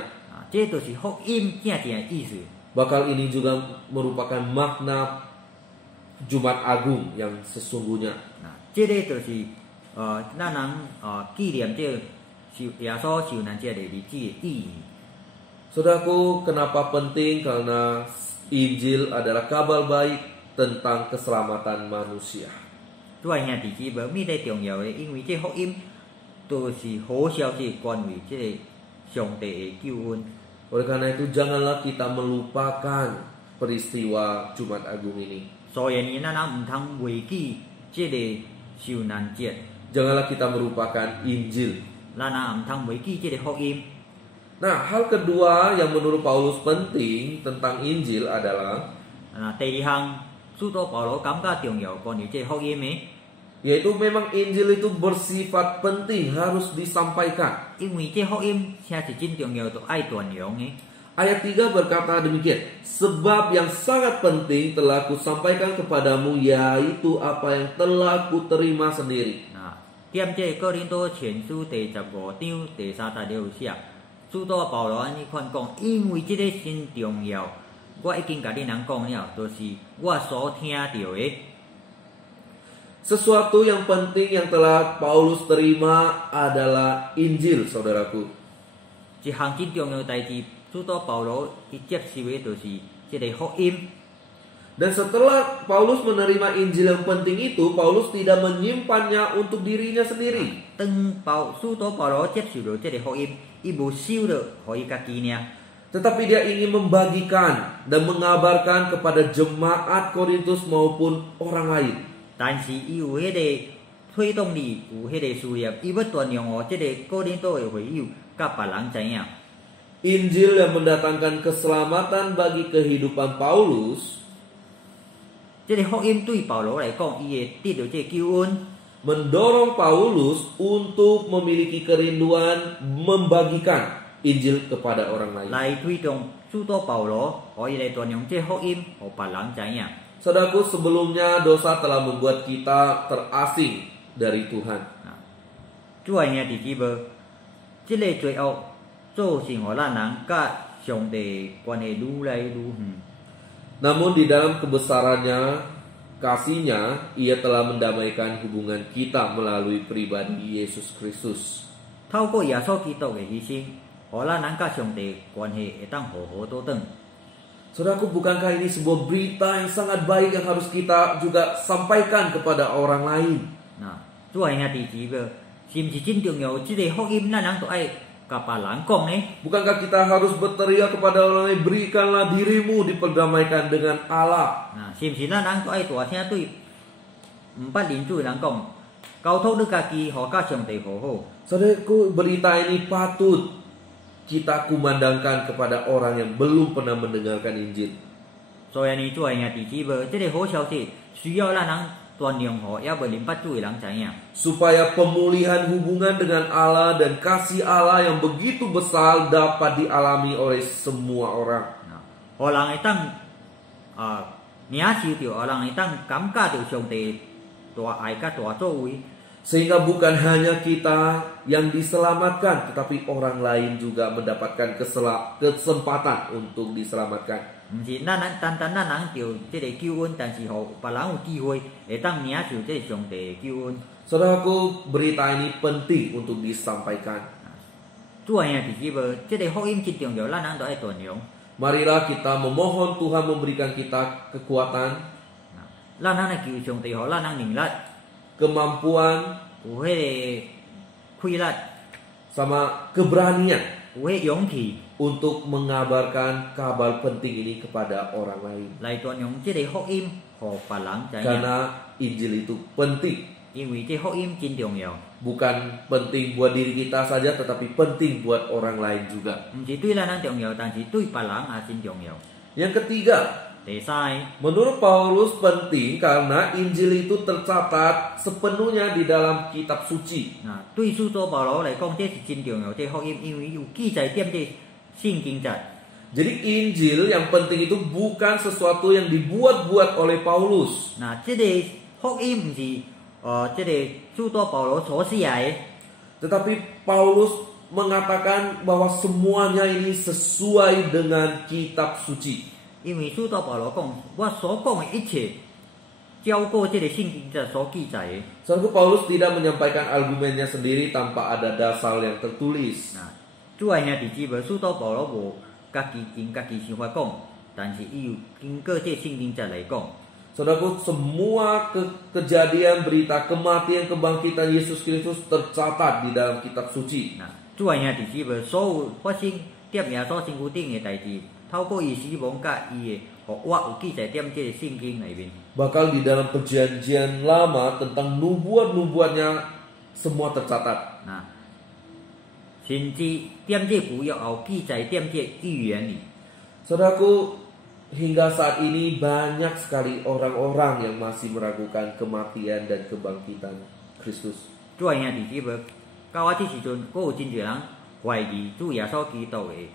这就是福音正正的意思。 Bakal ini juga merupakan makna Jumat Agung yang sesungguhnya. 这个就是咱人纪念这耶稣受难节的日子的意义。 Saudaraku, kenapa penting? Karena Injil adalah kabar baik tentang keselamatan manusia. 做兄弟姊妹，咩最重要的？因为这福音都是好消息，关于这个上帝的救恩。 Oleh karena itu, janganlah kita melupakan peristiwa Jumat Agung ini. 所以咱人唔通忘记这个受难节， Janganlah kita melupakan Injil. 咱人唔通忘记这个福音。 Nah, hal kedua yang menurut Paulus penting tentang Injil adalah 第二项，使徒保罗感觉重要关于这个福音的， yaitu memang Injil itu bersifat penting, harus disampaikan. 因为这福音才是真重要，就爱传扬的。 Ayat 3 berkata demikian, sebab yang sangat penting telah kusampaikan kepadamu, yaitu apa yang telah kuterima sendiri. 点这哥林多前书第15章第36写，使徒保罗安尼款讲，因为这个真重要，我已经甲恁人讲了，就是我所听到的。 Sesuatu yang penting yang telah Paulus terima adalah Injil, saudaraku. 一项真重要的代志，使徒保罗伊接受的就是这个福音。 Dan setelah Paulus menerima Injil yang penting itu, Paulus tidak menyimpannya untuk dirinya sendiri. 当使徒保罗接受了这个福音，伊无收了，互伊家己尔。 Tetapi dia ingin membagikan dan mengabarkan kepada jemaat Korintus maupun orang lain. 但是伊有迄个推动力，有迄个事业，伊要传扬互这个哥林多的会友，甲别人知影。 Injil yang mendatangkan keselamatan bagi kehidupan Paulus, 这个福音对保罗来讲，伊会得到这个救恩， mendorong Paulus untuk memiliki kerinduan membagikan Injil kepada orang lain. 来推动使徒保罗，互伊来传扬这福音，互别人知影。 Saudaraku, sebelumnya dosa telah membuat kita terasing dari Tuhan. 主爱兄弟姊妹，这个罪恶造成互咱人甲上帝关系愈来愈远。 Namun di dalam kebesarannya, kasihnya, ia telah mendamaikan hubungan kita melalui pribadi Yesus Kristus. 透过耶稣基督的牺牲，互咱人甲上帝关系会当好好倒转。 Saudaraku, bukankah ini sebuah berita yang sangat baik yang harus kita juga sampaikan kepada orang lain? 主爱兄弟姊妹，是毋是真重要？这个福音咱人都爱甲别人讲呢？ Bukankah kita harus berteriak kepada orang lain, berikanlah dirimu diperdamaikan dengan Allah? 是毋是咱人都爱大声对毋捌认主的人讲，交托你家己，互甲上帝和好？ Saudaraku, berita ini patut kita kumandangkan kepada orang yang belum pernah mendengarkan Injil. 所以呢，主爱兄弟姊妹，这个好消息需要咱人传扬互也未认捌主的人知影。 Supaya pemulihan hubungan dengan Allah dan kasih Allah yang begitu besar dapat dialami oleh semua orang. 互人会当领受到，互人会当感觉到上帝大爱甲大作为。 Sehingga bukan hanya kita yang diselamatkan, tetapi orang lain juga mendapatkan kesempatan untuk diselamatkan. 毋是咱人单单咱人着这个救恩，但是互别人有机会会当领受这个上帝的救恩。 Saudaraku, berita ini penting untuk disampaikan. 主爱兄弟姊妹，这个福音真重要，咱人都爱传扬。 Marilah kita memohon Tuhan memberikan kita kekuatan, 咱人来求上帝，互咱人能力， kemampuan, 有迄个气力， sama keberanian 有迄勇气， untuk mengabarkan kabar penting ini kepada orang lain. 嚟傳揚即個福音，互別人知影。 Karena Injil itu penting, 因為這福音真重要， bukan penting buat diri kita saja, tetapi penting buat orang lain juga. 唔是對咱人重要，但是對別人也真重要。 Yang ketiga, 第三， menurut Paulus penting karena Injil itu tercatat sepenuhnya di dalam kitab suci. 嗱對使徒保羅嚟講，這是真重要，這福音因為有記載點這聖經節。 Jadi Injil yang penting itu bukan sesuatu yang dibuat-buat oleh Paulus. 嗱，這個福音唔是這個使徒保羅所寫嘅， Tetapi Paulus mengatakan bahwa semuanya ini sesuai dengan kitab suci. 因為使徒保羅講，我所講嘅一切，照過這個聖經節所記載嘅。 Saudaraku, Paulus tidak menyampaikan argumennya sendiri tanpa ada dasar yang tertulis. 嗱，主要兄弟姊妹，使徒保羅無家己經家己想法講，但是伊有經過這聖經節嚟講。 Saudaraku, semua kejadian berita kematian kebangkitan Yesus Kristus tercatat di dalam kitab suci. 嗱，主要兄弟姊妹，所有發生在耶穌身軀頂嘅代志，透過伊死亡甲伊嘅復活有記載點這個聖經裏面。 Bahkan di dalam perjanjian lama tentang nubuat-nubuatnya semua tercatat. 嗱，甚至點這舊約有記載點這預言裏。 Saudaraku, hingga saat ini banyak sekali orang-orang yang masih meragukan kematian dan kebangkitan Kristus. 主要兄弟姊妹，到我這時陣，還有真濟人懷疑主耶穌基督嘅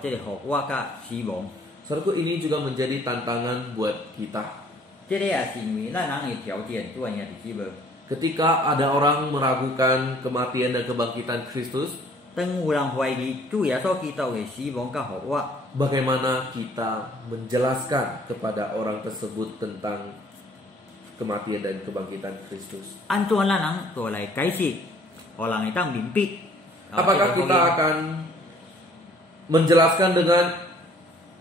這個復活甲死亡。 Saudaraku, ini juga menjadi tantangan buat kita. 這個也是因為咱人嘅條件，主要兄弟姊妹。 Ketika ada orang meragukan kematian dan kebangkitan Kristus, 當有人懷疑主耶穌基督嘅死亡甲復活， bagaimana kita menjelaskan kepada orang tersebut tentang kematian dan kebangkitan Kristus? 按怎咱人就來解釋，互人會當明白。 Apakah kita akan menjelaskan dengan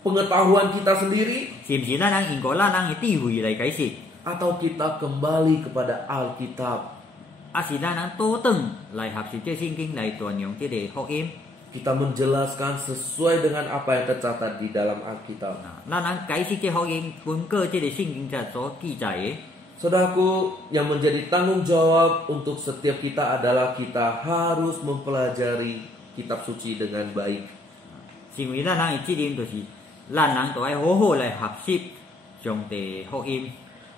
pengetahuan kita sendiri, 是毋是咱人用過咱人嘅智慧來解釋， atau kita kembali kepada Alkitab? 還是咱人倒轉來合適這聖經來傳揚這個福音？ Kita menjelaskan sesuai dengan apa yang tercatat di dalam Alkitab. 咱人解釋這福音，根據這個聖經節所記載嘅。 Saudaraku, yang menjadi tanggung jawab untuk setiap kita adalah kita harus mempelajari kitab suci dengan baik. 因為咱人嘅責任就是，咱人就要好好來學習上帝福音，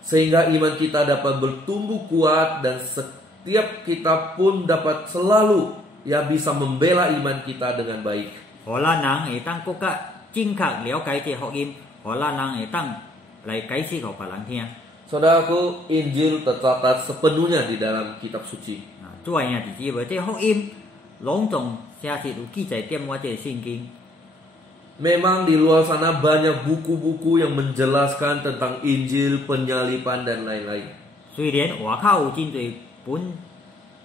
Sehingga iman kita dapat bertumbuh kuat dan setiap kita pun dapat selalu bisa membela iman kita dengan baik. 互咱人會當更加正確了解這福音，互咱人會當來解釋互別人聽。 Saudaraku, Injil tercatat sepenuhnya di dalam kitab suci. 主要兄弟姊妹，這福音攏總寫實有記載點我這個聖經。 Memang di luar sana banyak buku-buku yang menjelaskan tentang Injil, penyaliban dan lain-lain. 雖然外口有真濟本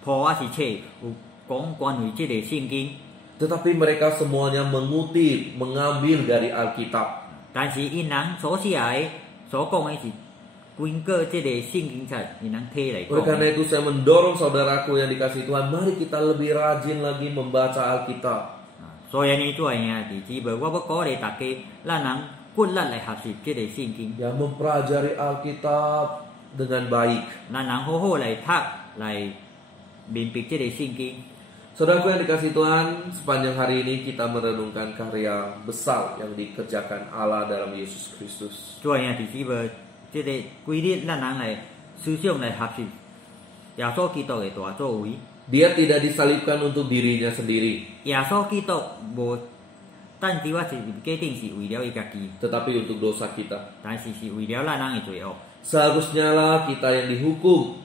簿仔是冊有講關於這個聖經， Tetapi mereka semuanya mengutip, mengambil dari Alkitab. 但是因人所寫的、所講的是根據這個聖經冊，因人睇來 Oleh karena 講。 itu saya mendorong saudaraku yang dikasihi Tuhan, mari kita lebih rajin lagi membaca Alkitab. 所以呢，主要兄弟姊妹，我要鼓勵大家，咱人骨力來學習這個聖經， Ya, mempelajari Alkitab dengan baik. 咱人好好來讀來明白這個聖經。 Saudaraku yang dikasihi Tuhan, sepanjang hari ini kita merenungkan karya besar yang dikerjakan Allah dalam Yesus Kristus. 主要兄弟姊妹，這個規日咱人來思想來學習耶穌基督嘅大作為。 Dia tidak disalibkan untuk dirinya sendiri, 耶穌基督無單止我是決定是為了伊家己， tetapi untuk dosa kita. 但是是為了咱人嘅罪惡。 Seharusnya lah kita yang dihukum,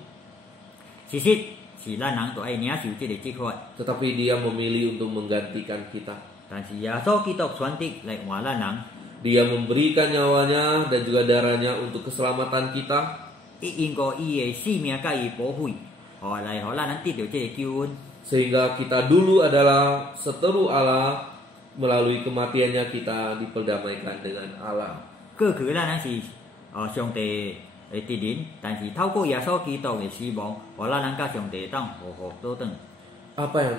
其實是咱人就愛領受這個責罰， tetapi dia memilih untuk menggantikan kita. 但是耶穌基督選擇來換咱人， Dia memberikan nyawanya dan juga darahnya untuk keselamatan kita, 伊因過伊嘅生命甲伊保護，來互咱人得到這個救恩。 sehingga kita dulu adalah seteru Allah, melalui kematiannya kita diperdamaikan dengan Allah. 過去咱人是上帝嘅敵人，但是透過耶穌基督嘅死亡，互咱人甲上帝當和好倒轉。Apa yang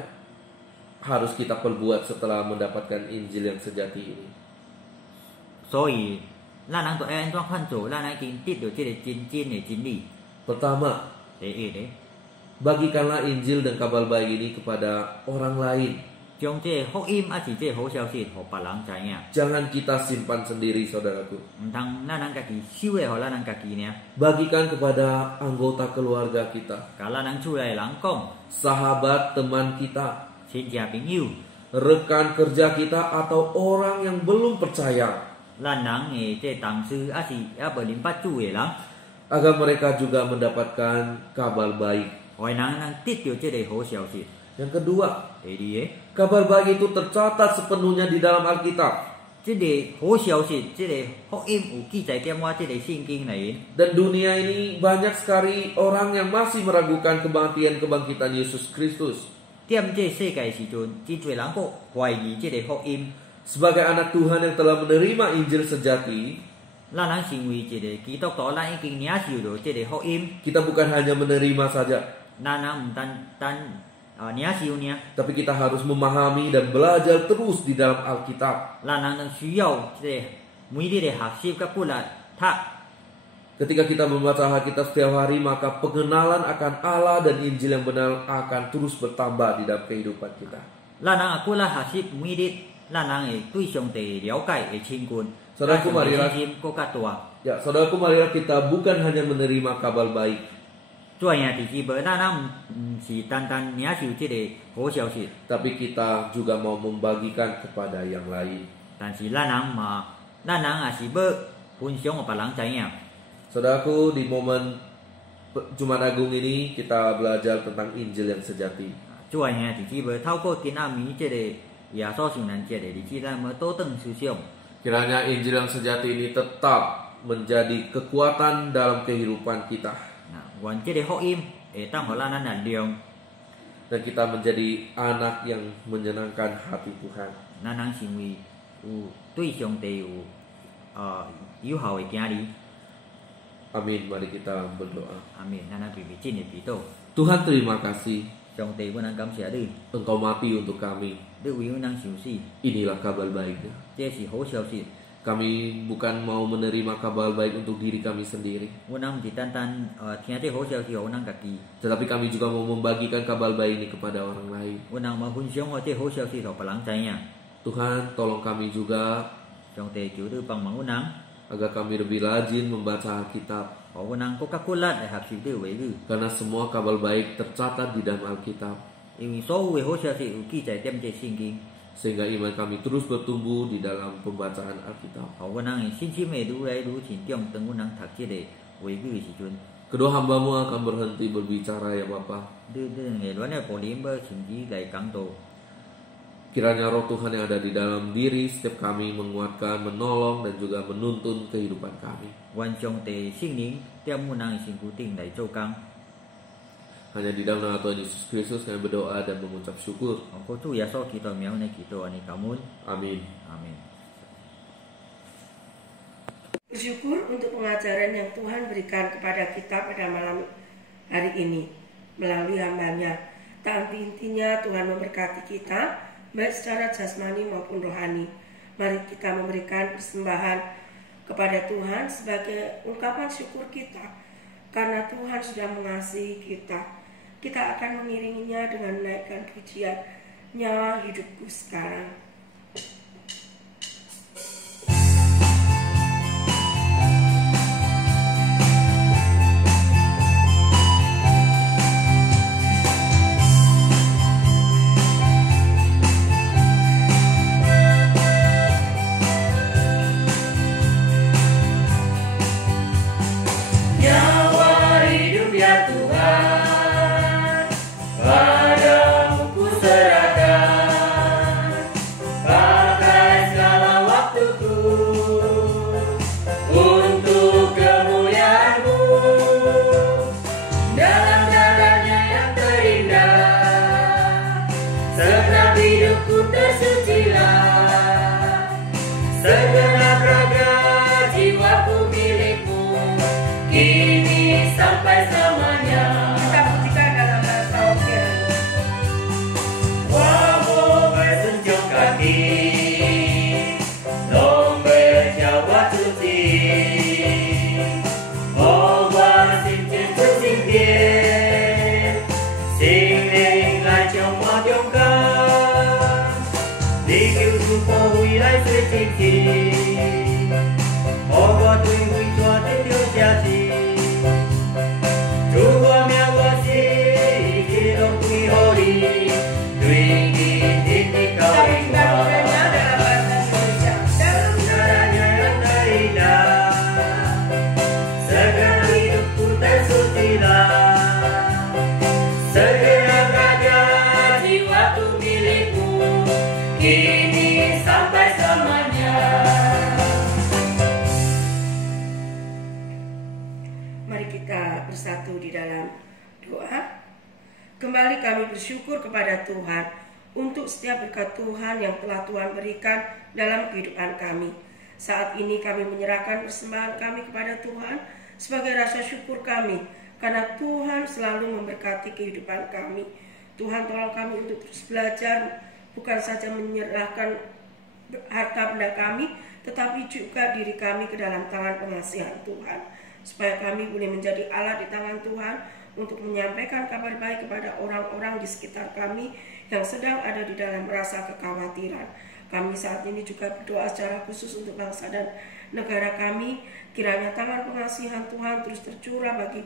harus kita perbuat setelah mendapatkan Injil yang sejati ini? 所以咱人就要安怎款做，咱已经得到这个真的真理。 Pertama, 第一咧， bagikanlah Injil dan kabar baik ini kepada orang lain. 将这个福音还是这个好消息，互别人知影。 Jangan kita simpan sendiri, saudaraku. 唔通咱人家己收诶，互咱人家己呢？ Bagikan kepada anggota keluarga kita, 甲咱人厝内人讲， sahabat teman kita, 亲戚朋友， rekan kerja kita atau orang yang belum percaya, 咱人诶这同事还是还无啉捌主诶人， agar mereka juga mendapatkan kabar baik. 互因人得到这个好消息。 Yang kedua, 第二个， kabar baik itu tercatat sepenuhnya di dalam Alkitab. 这个好消息，这个福音有记载在我这个圣经内。 Dan dunia ini banyak sekali orang yang masih meragukan kebangkitan Yesus Kristus. 踮这世界时阵，真侪人佫怀疑这个福音。 Sebagai anak Tuhan yang telah menerima Injil sejati, 咱人成为一个基督徒，咱已经领受到这个福音。 kita bukan hanya menerima saja, 咱人唔单领受呢， tapi kita harus memahami dan belajar terus di dalam Alkitab. 咱人需要这个每日的学习甲不来读。 Ketika kita membaca Alkitab setiap hari, maka pengenalan akan Allah dan Injil yang benar akan terus bertambah di dalam kehidupan kita. 咱人啊，过来学习每日，咱人会对上帝了解会亲近， Saudaraku, marilah 信心更加大。 Ya, saudaraku, marilah kita bukan hanya menerima kabar baik, 做样弟兄们，咱人唔是单单领受这个好消息， tapi kita juga mau membagikan kepada yang lain. 但是咱人也是要分享互别人知影。 Saudaraku, di momen Jumat Agung ini kita belajar tentang Injil yang sejati. 做样弟兄们，透过今仔暝这个耶稣圣诞节的日子，咱要倒转思想。 Kiranya Injil yang sejati ini tetap menjadi kekuatan dalam kehidupan kita. 愿这个福音会当互咱力量， Dan kita menjadi anak yang menyenangkan hati Tuhan. 咱人成为有对上帝有友好的行礼。 Amin, mari kita berdoa. 阿门。咱来为真的祈祷。 Tuhan, terima kasih 上帝，阮人感谢你， Engkau mati untuk kami. 你为阮人受死， Inilah kabar baiknya. 这是好消息。 Kami bukan mau menerima kabar baik untuk diri kami sendiri, 阮人毋是单单听这好消息，互阮人家己， tetapi kami juga mau membagikan kabar baik ini kepada orang lain. 阮人要分享这好消息，互别人知影。 Tuhan, tolong kami juga 上帝求你帮忙阮人， agar kami lebih rajin membaca Alkitab, 互阮人更加骨力来学习你的话语， karena semua kabar baik tercatat di dalam Alkitab, 因为所有的好消息有记载踮这圣经， sehingga iman kami terus bertumbuh di dalam pembacaan Alkitab. 互阮人的信心会愈来愈成长。当阮人读这个话语的时阵， Kedua hamba-Mu akan berhenti berbicara, ya Bapa. 你会阮的步灵要甚至来讲道。 Kiranya roh Tuhan yang ada di dalam diri setiap kami menguatkan, menolong, dan juga menuntun kehidupan kami. 愿上帝圣灵踮阮人的身躯顶来做工。 Hanya di dalam nama Tuhan Yesus Kristus kami berdoa dan mengucap syukur. 我主耶稣基督名来祈祷，安尼感恩， Amin. 阿门。 Bersyukur untuk pengajaran yang Tuhan berikan kepada kita pada malam hari ini melalui hamba-Nya. Tak henti-hentinya Tuhan memberkati kita baik secara jasmani maupun rohani. Mari kita memberikan persembahan kepada Tuhan sebagai ungkapan syukur kita karena Tuhan sudah mengasihi kita. Kita akan mengiringinya dengan menaikkan pujian Nyawa Hidupku Sekarang. Kembali kami bersyukur kepada Tuhan untuk setiap berkat Tuhan yang telah Tuhan berikan dalam kehidupan kami. Saat ini kami menyerahkan persembahan kami kepada Tuhan sebagai rasa syukur kami, karena Tuhan selalu memberkati kehidupan kami. Tuhan tolong kami untuk terus belajar, bukan saja menyerahkan harta benda kami, tetapi juga diri kami ke dalam tangan pengasihan Tuhan, supaya kami boleh menjadi alat di tangan Tuhan untuk menyampaikan kabar baik kepada orang-orang di sekitar kami yang sedang ada di dalam rasa kekhawatiran. Kami saat ini juga berdoa secara khusus untuk bangsa dan negara kami. Kiranya tangan pengasihan Tuhan terus tercurah bagi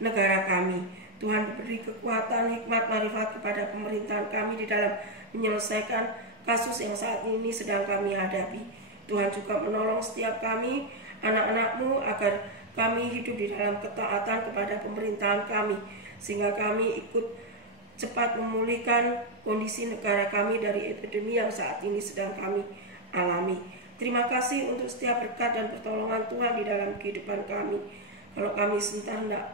negara kami. Tuhan beri kekuatan, hikmat, marifat kepada pemerintahan kami di dalam menyelesaikan kasus yang saat ini sedang kami hadapi. Tuhan juga menolong setiap kami, anak-anak-Mu, agar kami hidup di dalam ketaatan kepada pemerintahan kami, sehingga kami ikut cepat memulihkan kondisi negara kami dari epidemi yang saat ini sedang kami alami. Terima kasih untuk setiap berkat dan pertolongan Tuhan di dalam kehidupan kami. Kalau kami sebentar hendak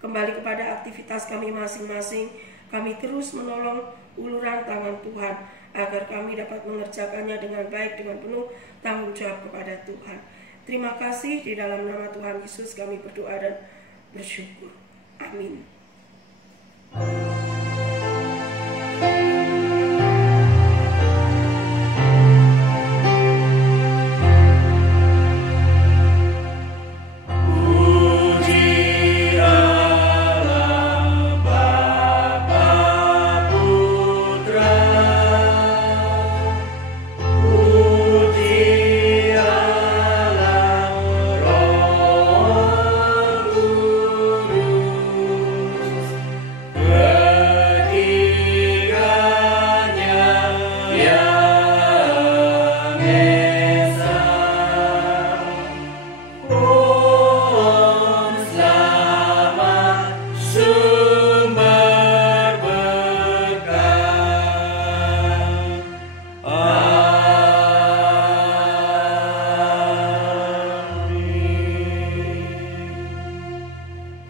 kembali kepada aktivitas kami masing-masing, kami terus menolong uluran tangan Tuhan, agar kami dapat mengerjakannya dengan baik, dengan penuh tanggung jawab kepada Tuhan. Terima kasih, di dalam nama Tuhan Yesus kami berdoa dan bersyukur. Amin.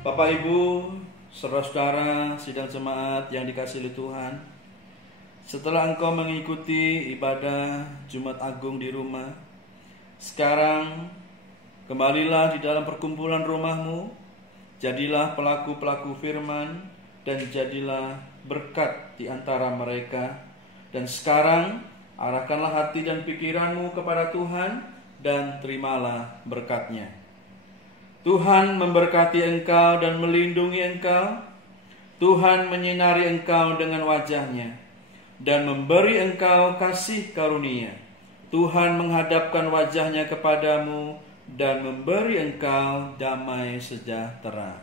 Bapak Ibu, saudara-saudara sidang jemaat yang dikasihi Tuhan, setelah engkau mengikuti ibadah Jumat Agung di rumah, sekarang kembalilah di dalam perkumpulan rumahmu, jadilah pelaku-pelaku firman, dan jadilah berkat di antara mereka. Dan sekarang arahkanlah hati dan pikiranmu kepada Tuhan, dan terimalah berkat-Nya. Tuhan memberkati engkau dan melindungi engkau. Tuhan menyinari engkau dengan wajah-Nya dan memberi engkau kasih karunia. Tuhan menghadapkan wajah-Nya kepadamu dan memberi engkau damai sejahtera.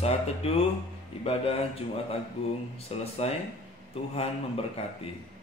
Saat teduh ibadah Jumat Agung selesai, Tuhan memberkati.